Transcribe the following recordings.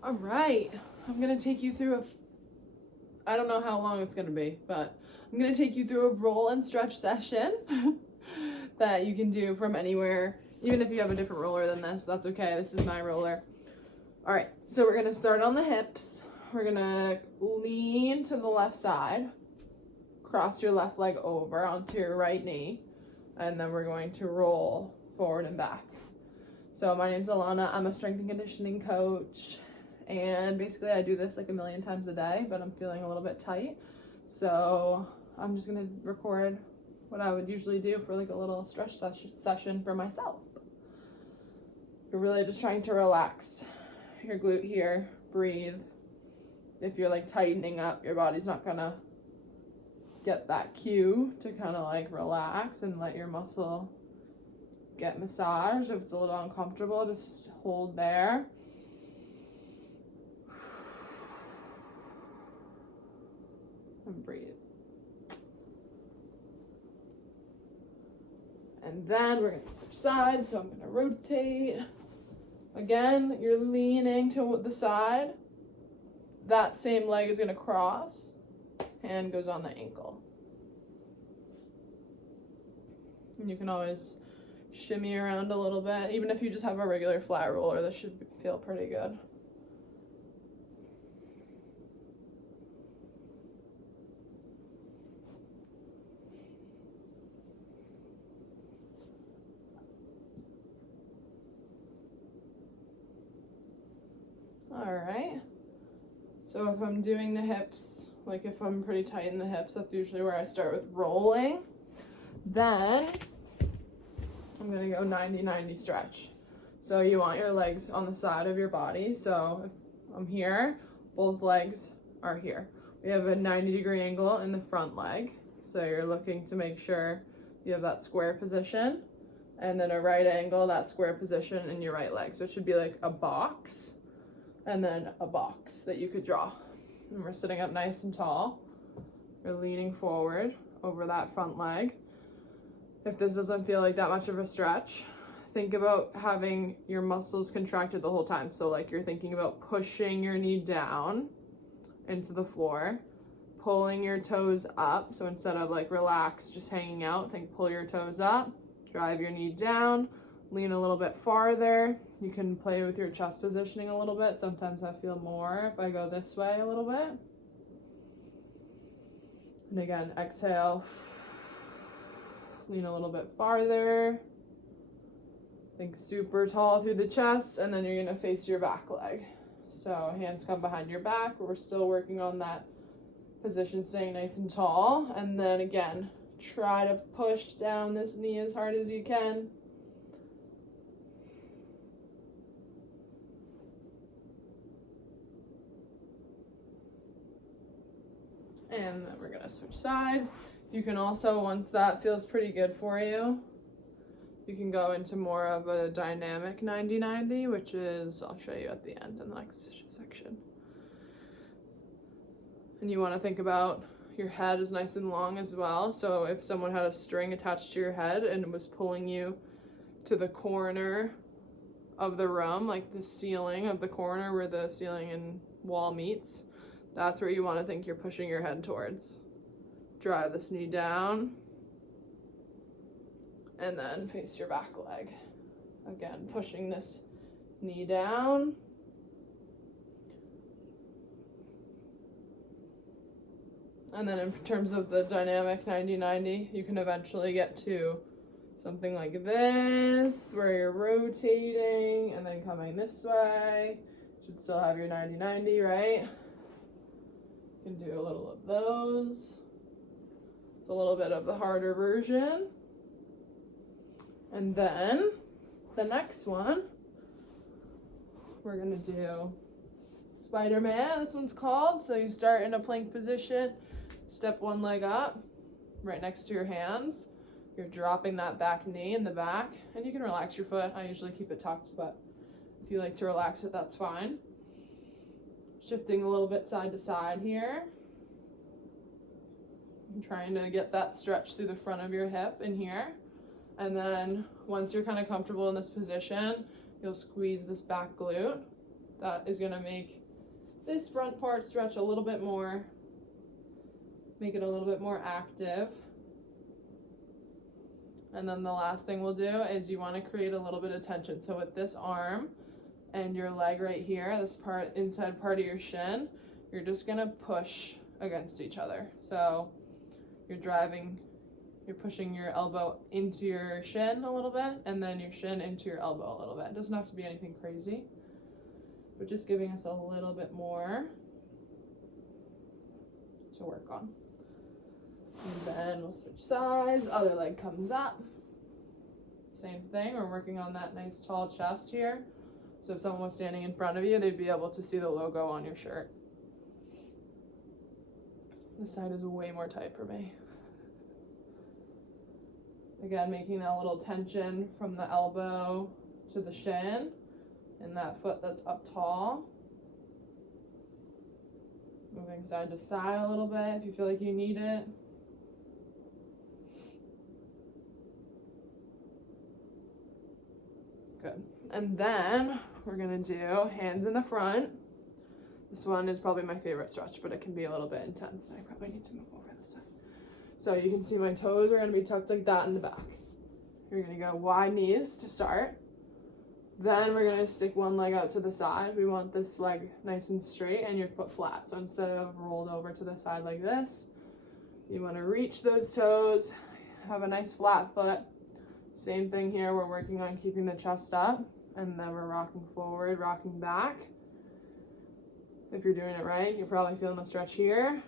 All right, I'm gonna take you through I don't know how long it's gonna be, but I'm gonna take you through a roll and stretch session that you can do from anywhere. Even if you have a different roller than this, that's okay. This is my roller. All right, so we're gonna start on the hips. We're gonna lean to the left side, cross your left leg over onto your right knee, and then we're going to roll forward and back. So my name's Alana. I'm a strength and conditioning coach, and basically I do this like a million times a day, but I'm feeling a little bit tight. So I'm just gonna record what I would usually do for like a little stretch session for myself. You're really just trying to relax your glute here, breathe. If you're like tightening up, your body's not gonna get that cue to kind of like relax and let your muscle get massaged. If it's a little uncomfortable, just hold there. And breathe. And then we're gonna switch sides, so I'm gonna rotate. Again, you're leaning to the side. That same leg is gonna cross. Hand goes on the ankle. And you can always shimmy around a little bit. Even if you just have a regular flat roller, this should feel pretty good. All right. So if I'm doing the hips, like if I'm pretty tight in the hips, that's usually where I start with rolling. Then I'm gonna go 90-90 stretch. So you want your legs on the side of your body. So if I'm here, both legs are here. We have a 90-degree angle in the front leg. So you're looking to make sure you have that square position, and then a right angle, that square position in your right leg. So it should be like a box, and then a box that you could draw. And we're sitting up nice and tall. We're leaning forward over that front leg. If this doesn't feel like that much of a stretch, think about having your muscles contracted the whole time. So like you're thinking about pushing your knee down into the floor, pulling your toes up. So instead of like relax, just hanging out, think pull your toes up, drive your knee down, lean a little bit farther. You can play with your chest positioning a little bit. Sometimes I feel more if I go this way a little bit. And again, exhale. Lean a little bit farther. Think super tall through the chest, and then you're gonna face your back leg. So hands come behind your back. We're still working on that position, staying nice and tall. And then again, try to push down this knee as hard as you can. And then we're gonna switch sides. You can also, once that feels pretty good for you, you can go into more of a dynamic 90-90, which is, I'll show you at the end in the next section. And you wanna think about your head is nice and long as well. So if someone had a string attached to your head and was pulling you to the corner of the room, like the ceiling of the corner where the ceiling and wall meets, that's where you want to think you're pushing your head towards. Drive this knee down, and then face your back leg. Again, pushing this knee down. And then in terms of the dynamic 90-90, you can eventually get to something like this, where you're rotating and then coming this way. Should still have your 90-90, right? You can do a little of those. It's a little bit of the harder version. And then the next one, we're gonna do Spiderman, this one's called. So you start in a plank position, step one leg up, right next to your hands. You're dropping that back knee in the back, and you can relax your foot. I usually keep it tucked, but if you like to relax it, that's fine. Shifting a little bit side to side here. I'm trying to get that stretch through the front of your hip in here. And then once you're kind of comfortable in this position, you'll squeeze this back glute That is gonna make this front part stretch a little bit more, make it a little bit more active. And then the last thing we'll do is you want to create a little bit of tension. So with this arm and your leg right here, this part, inside part of your shin, you're just gonna push against each other. So you're pushing your elbow into your shin a little bit, and then your shin into your elbow a little bit. It doesn't have to be anything crazy, but just giving us a little bit more to work on. And then we'll switch sides, other leg comes up. Same thing, we're working on that nice tall chest here. So if someone was standing in front of you, they'd be able to see the logo on your shirt. This side is way more tight for me. Again, making that little tension from the elbow to the shin and that foot that's up tall. Moving side to side a little bit if you feel like you need it. Good. And then we're gonna do hands in the front. This one is probably my favorite stretch, but it can be a little bit intense. I probably need to move over this way. So you can see my toes are gonna be tucked like that in the back. You're gonna go wide knees to start. Then we're gonna stick one leg out to the side. We want this leg nice and straight and your foot flat. So instead of rolled over to the side like this, you wanna reach those toes, have a nice flat foot. Same thing here, we're working on keeping the chest up, and then we're rocking forward, rocking back. If you're doing it right, you're probably feeling a stretch here.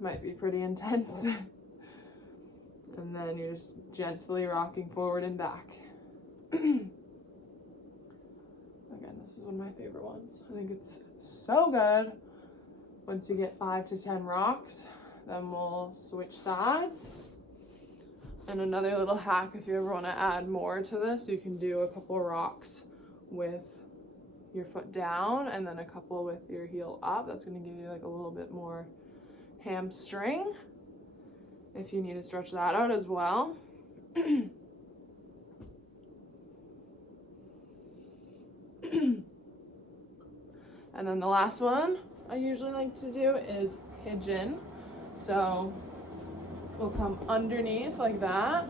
Might be pretty intense. And then you're just gently rocking forward and back. Again, this is one of my favorite ones. I think it's so good. Once you get 5 to 10 rocks, then we'll switch sides. And another little hack, if you ever want to add more to this, you can do a couple rocks with your foot down and then a couple with your heel up. That's going to give you like a little bit more hamstring if you need to stretch that out as well. And then the last one I usually like to do is pigeon. So we'll come underneath like that,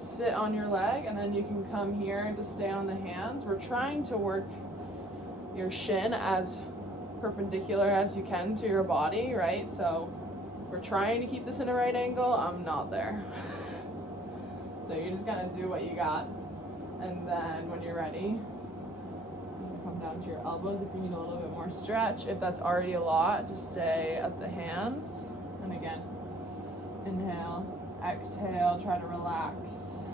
sit on your leg, and then you can come here and just stay on the hands. We're trying to work your shin as perpendicular as you can to your body, right? So we're trying to keep this in a right angle. I'm not there. So you're just gonna do what you got. And then when you're ready, you can come down to your elbows if you need a little bit more stretch. If that's already a lot, just stay at the hands. And again, inhale, exhale, try to relax.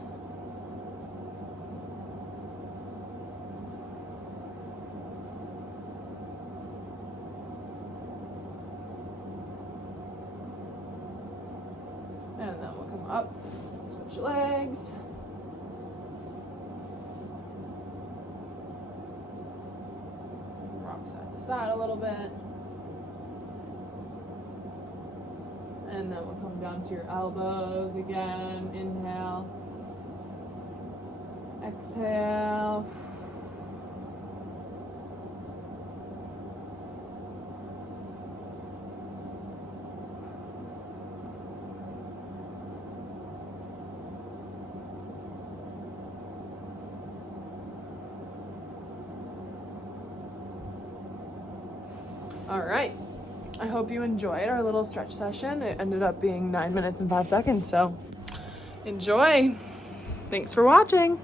And then we'll come up, switch legs. Rock side to side a little bit. And then we'll come down to your elbows again. Inhale. Exhale. All right. I hope you enjoyed our little stretch session. It ended up being 9 minutes and 5 seconds, so enjoy. Thanks for watching.